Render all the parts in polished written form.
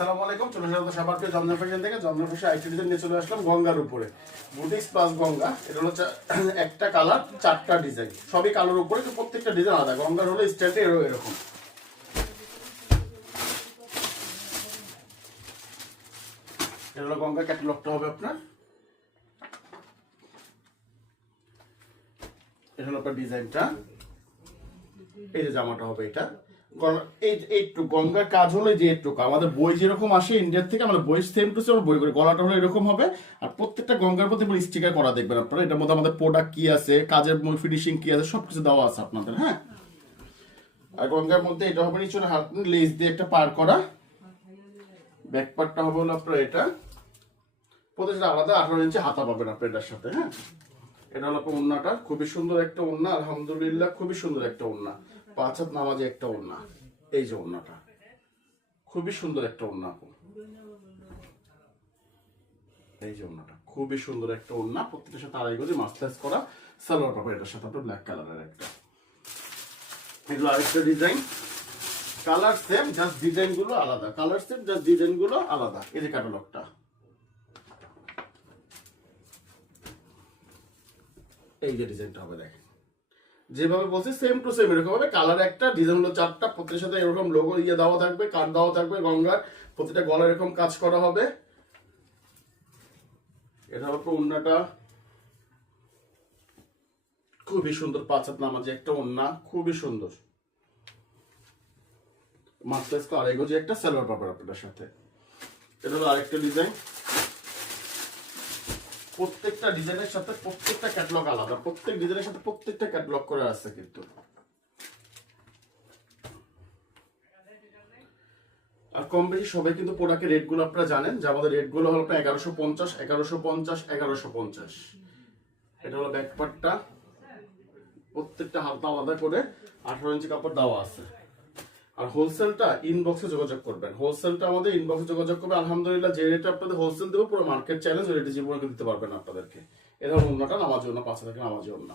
আসসালামু আলাইকুম। চলে আসলাম সবার প্রিয় জমজম ফ্যাশন থেকে। জমজম ফ্যাশন আইটি ডিজাইন নিয়ে চলে আসলাম গঙ্গার উপরে। বুটিক্স প্লাস গঙ্গা, এটা হলো একটা কালার, চারটা ডিজাইন, সবই কালোর উপরে, তো প্রত্যেকটা ডিজাইন আলাদা। গঙ্গার হলো স্টাইলটা এরকম। এটা হলো গঙ্গা ক্যাটালগটা হবে আপনার। এটা হলো আপনার ডিজাইনটা। এই যে জামাটা হবে এটা। এইটুকু গঙ্গার কাজ হলো যে এইটুকু আমাদের বই যেরকম আসে ইন্ডিয়ার থেকে, আমাদের বই সেম টু সেম বই করি। গলাটা হলো এরকম হবে, আর প্রত্যেকটা গঙ্গার মধ্যে স্টিকার করা দেখবেন আপনারা। এটার মধ্যে আমাদের প্রোডাক্ট কি আছে, কাজের ফিনিশিং কি আছে, সবকিছু দেওয়া আছে আপনাদের। হ্যাঁ, আর গঙ্গার মধ্যে এটা হবে নিচে হাত লেস দিয়ে একটা পার করা। ব্যাক পার্টটা হবে হলো আপনার এটা, প্রত্যেকটা আলাদা 18 ইঞ্চি হাতা পাবেন আপনার এটার সাথে। হ্যাঁ, এটা হলো আপনার ওড়নাটা, খুবই সুন্দর একটা ওড়না, আলহামদুলিল্লাহ খুবই সুন্দর একটা ওড়না। 5 হাত নামাজে একটা ওড়না। এই যে ওড়নাটা খুবই সুন্দর একটা ওড়না। এই যে ওড়নাটা খুবই সুন্দর একটা ওড়না, প্রত্যেকটার সাথে আড়াই গজি মাস্টার্স করা সালোয়ার পাবেন এটার সাথে আপনার ব্ল্যাক কালারের একটা। এগুলো আরেকটা design, colour same, just design গুলো আলাদা। কালার সেম, জাস্ট ডিজাইন গুলো আলাদা। এই যে ক্যাটালগটা, এই যে ডিজাইনটা হবে দেখেন, যেভাবে বলছি সেম টু সেম এরকম হবে। কালার একটা, ডিজাইন হলো চারটা, প্রত্যেকের সাথে এরকম লোগো দেওয়া থাকবে, কার্ড দেওয়া থাকবে গঙ্গার। প্রত্যেকটা গলা এরকম কাজ করা হবে। এটা হলো ওড়নাটা, খুবই সুন্দর। 5 হাত নামাজে একটা ওড়না, খুবই সুন্দর। মাস্টার্স আড়াই গজি একটা সালোয়ার পাবেন আপনাদের সাথে। এটা হলো আরেকটা ডিজাইন। প্রত্যেকটা ডিজাইনের সাথে প্রত্যেকটা ক্যাটালগ আলাদা, প্রত্যেক ডিজাইনের সাথে প্রত্যেকটা ক্যাটালগ করে আসছে কিন্তু। আর কম বেশি সবাই কিন্তু প্রোডাক্টের রেট গুলো আপনারা জানেন, যে আমাদের রেট গুলো হলো 1150, 1150, 1150। এটা হলো ব্যাক পার্টটা, প্রত্যেকটা হালকা আলাদা করে 18 ইঞ্চি কাপড় দেওয়া আছে। আর হোলসেলটা ইনবক্সে যোগাযোগ করবেন। হোলসেলটা আমাদের ইনবক্সে যোগাযোগ করবে। আলহামদুলিল্লাহ যে রেটে আপনাদের হোলসেল দেবো, পুরো মার্কেট চ্যালেঞ্জ, ওই রেটে জীবনে দিতে পারবেন আপনাদেরকে। এটা হলো ওড়নাটা, নামাজ ওড়না, 5 থেকে নামাজ ওড়না।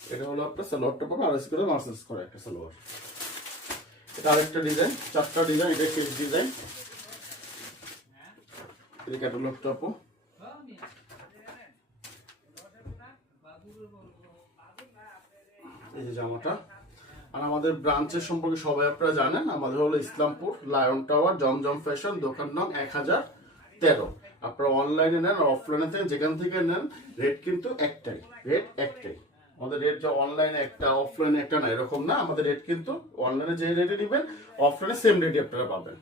এটা হলো আপনার সালোয়ারটা পাবে আড়াইশ করে মার্সেলস করে একটা সালোয়ার। এটা আরেকটা ডিজাইন, চারটা ডিজাইন, এটা শেষ ডিজাইন। এই ক্যাটালগটা আপু, এই যে জামাটা। আর আমাদের ব্রাঞ্চের সম্পর্কে সবাই আপনারা জানেন, আমাদের হলো ইসলামপুর লায়ন টাওয়ার, জমজম ফ্যাশন, দোকান নং 1013। আপনারা অনলাইনে নেন, অফলাইনে থেকে যেখান থেকে নেন, রেট কিন্তু একটাই, রেট একটাই। আমাদের রেট যে অনলাইনে একটা অফলাইনে একটা না, এরকম না। আমাদের রেট কিন্তু অনলাইনে যে রেটে নেবেন, অফলাইনে সেম রেটে আপনারা পাবেন।